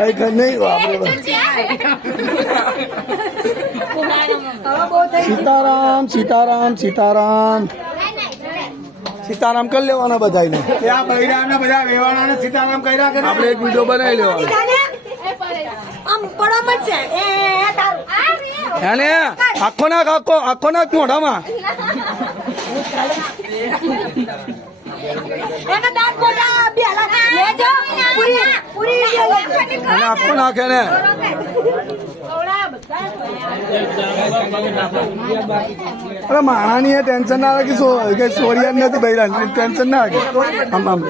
કઈ નહીં આપણે સીતારામ સીતારામ સીતારામ સીતારામ કરી લેવાના બધાને ત્યાં બૈરાને બધા વેવાણાને સીતારામ કર્યા કરે. આપણે એક વિડીયો બનાવી લેવાનો એને આખો નાખ આખો નાખ મોઢામાં અને આખો નાખે ને અરે માણાની એ ટેન્શન ના આવે કે સોરિયા નથી બૈરા ટેન્શન ના આવે આમ આમ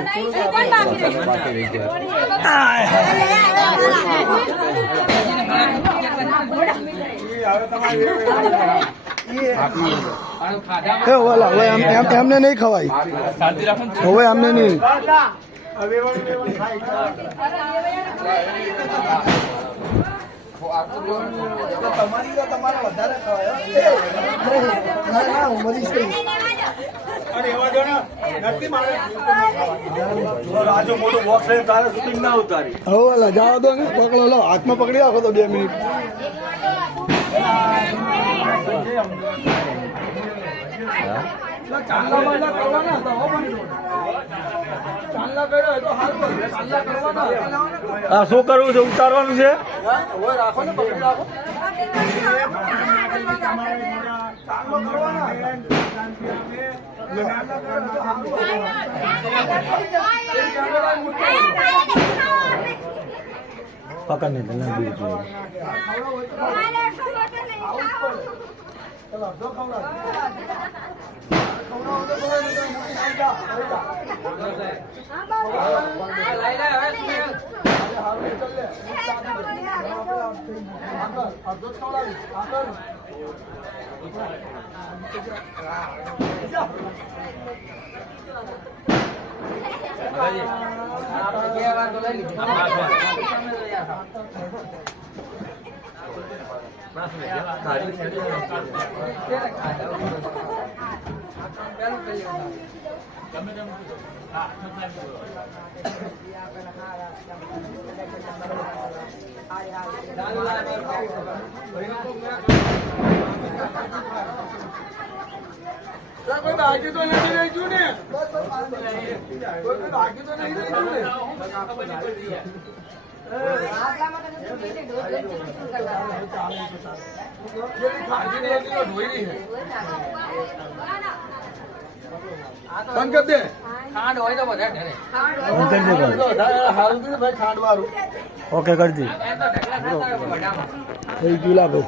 એમને નહીં ખવાય હવે અમને નહીં જાઓ દો ને પકડો લો હાથમાં પકડી રાખો તો 2 મિનિટ શું કરવું છે? ઉતારવાનું છે. રાખો ને પકડી રાખો પકડ ને કોઈ બાકી તો નથી રહી છું ને કોઈ બાકી તો નહીં રહી છું ને બંધ કરી દે ખાંડ હોય તો બધા ઘરે ખાંડ વાળું ઓકે કરજી થઈ ગયું લાગો